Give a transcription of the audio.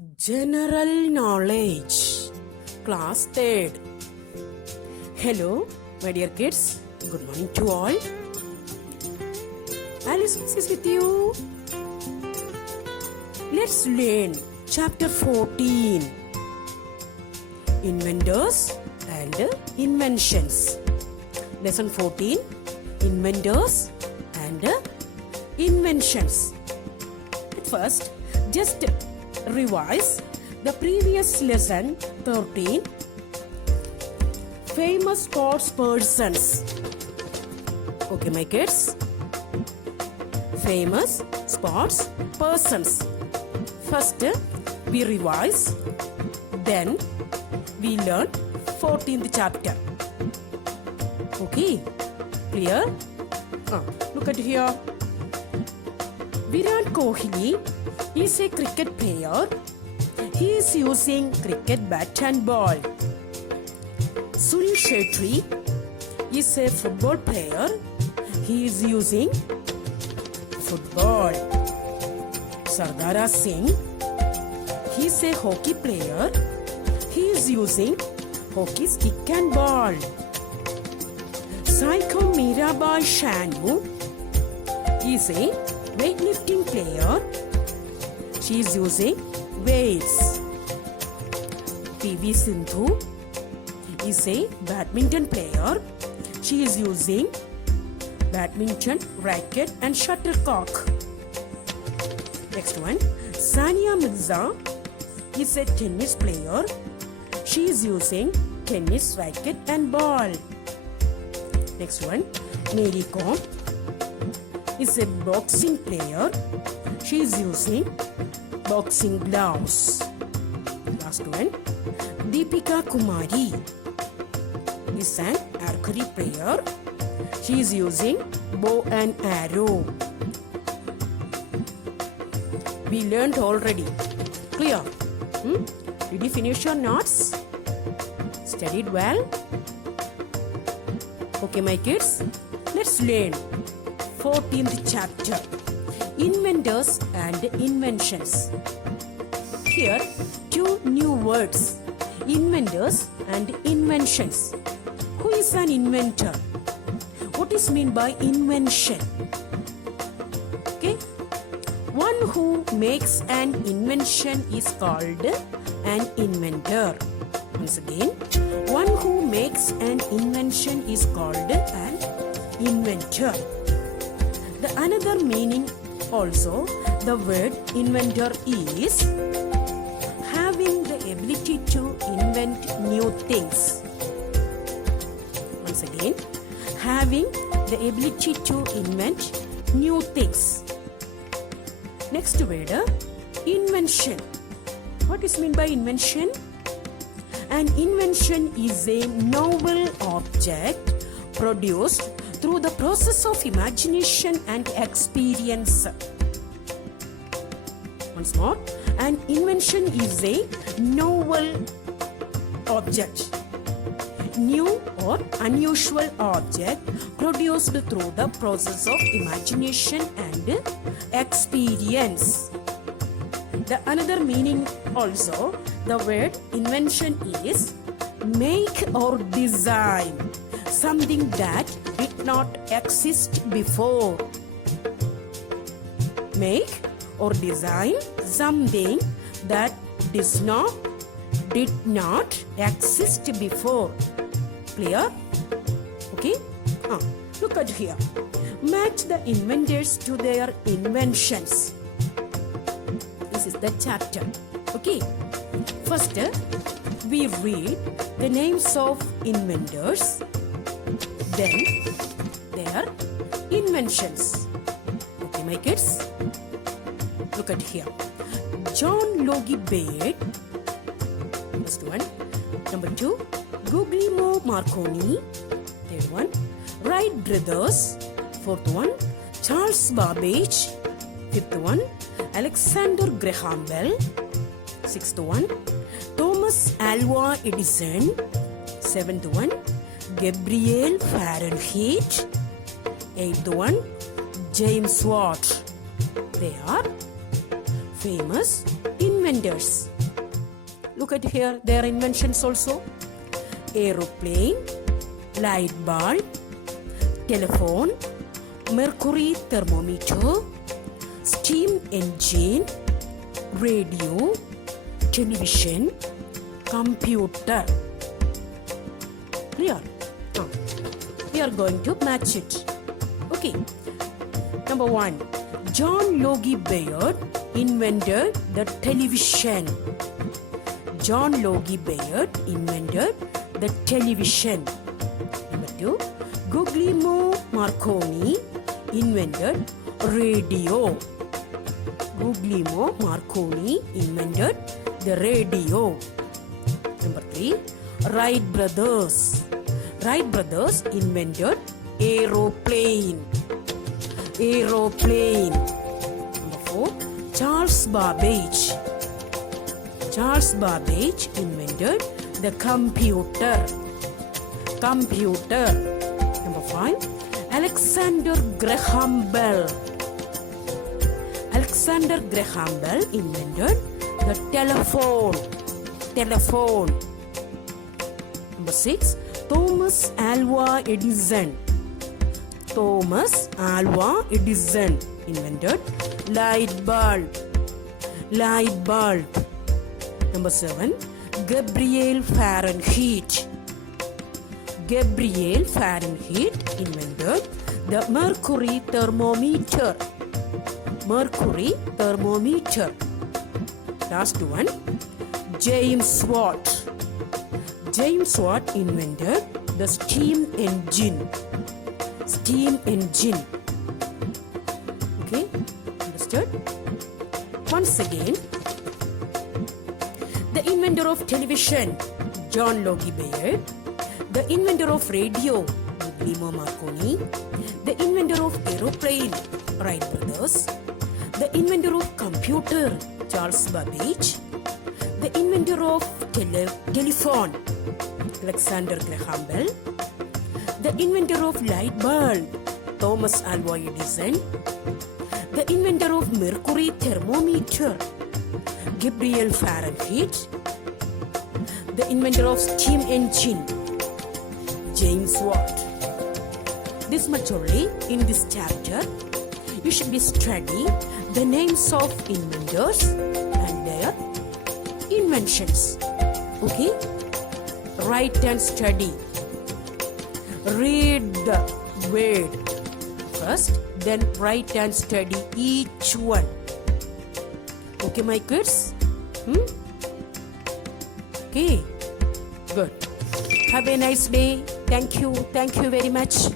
General knowledge, class 3rd. Hello, my dear kids. Good morning to all. Alice is with you. Let's learn chapter 14. Inventors and inventions. Lesson 14. Inventors and inventions. At first, just revise the previous lesson 13. Famous sports persons. Okay, my kids. Famous sports persons. First, we revise. Then, we learn 14th chapter. Okay, clear? Look at here. Virat Kohli is a cricket player. He is using cricket bat and ball. Sunil Shetty is a football player. He is using football. Sardar Singh, he is a hockey player. He is using hockey stick and ball. Saiko Mirabai Chanu is a weightlifting player. She is using weights. PV Sindhu is a badminton player. She is using badminton racket and shuttlecock. Next one, Sania Mirza is a tennis player. She is using tennis racket and ball. Next one, Mary Kom is a boxing player. She is using boxing gloves. Last one, Deepika Kumari is an archery player. She is using bow and arrow. We learned already. Clear? Did you finish your notes? Studied well? Okay, my kids. Let's learn 14th chapter. Inventors and inventions. Here, two new words. Inventors and inventions. Who is an inventor? What is meant by invention? Okay. One who makes an invention is called an inventor. Once again, one who makes an invention is called an inventor. The another meaning also, the word inventor is having the ability to invent new things. Once again, having the ability to invent new things. Next word, invention. What is meant by invention? An invention is a novel object produced through the process of imagination and experience. Once more, an invention is a novel object, new or unusual object produced through the process of imagination and experience. The another meaning also, the word invention is make or design something that did not exist before. Make or design something that did not exist before. Clear? Okay? Look at here. Match the inventors to their inventions. This is the chapter. Okay? First, we read the names of inventors, then their inventions. Okay, my kids? Look at here. John Logie Baird. First one. Number 2, Guglielmo Marconi. Third one, Wright brothers. Fourth one, Charles Babbage. Fifth one, Alexander Graham Bell. Sixth one, Thomas Alva Edison. Seventh one, Gabriel Fahrenheit. Eighth one, James Watt. They are famous inventors. Look at here, their inventions also. Aeroplane, light bulb, telephone, mercury thermometer, steam engine, radio, television, computer. Clear? We are going to match it. Okay. Number 1. John Logie Baird invented the television. John Logie Baird invented the television. Number 2. Guglielmo Marconi invented radio. Guglielmo Marconi invented the radio. Number 3. Wright brothers. Wright brothers invented aeroplane. Aeroplane. Number 4. Charles Babbage. Charles Babbage invented the computer. Computer. Number 5. Alexander Graham Bell. Alexander Graham Bell invented the telephone. Telephone. Number 6. Thomas Alva Edison. Thomas Alva Edison invented light bulb. Light bulb. Number 7. Gabriel Fahrenheit. Gabriel Fahrenheit invented the mercury thermometer. Mercury thermometer. Last one. James Watt. James Watt invented the steam engine. Steam engine. Okay, understood? Once again, the inventor of television, John Logie Baird. The inventor of radio, Guglielmo Marconi. The inventor of aeroplane, Wright brothers. The inventor of computer, Charles Babbage. The inventor of telephone, Alexander Graham Bell. The inventor of light bulb, Thomas Alva Edison. The inventor of mercury thermometer, Gabriel Fahrenheit. The inventor of steam engine, James Watt. This much only in this chapter. You should be studying the names of inventors and their inventions. Okay? Write and study. Read the word first, then write and study each one. Okay, my kids? Okay, good. Have a nice day. Thank you very much.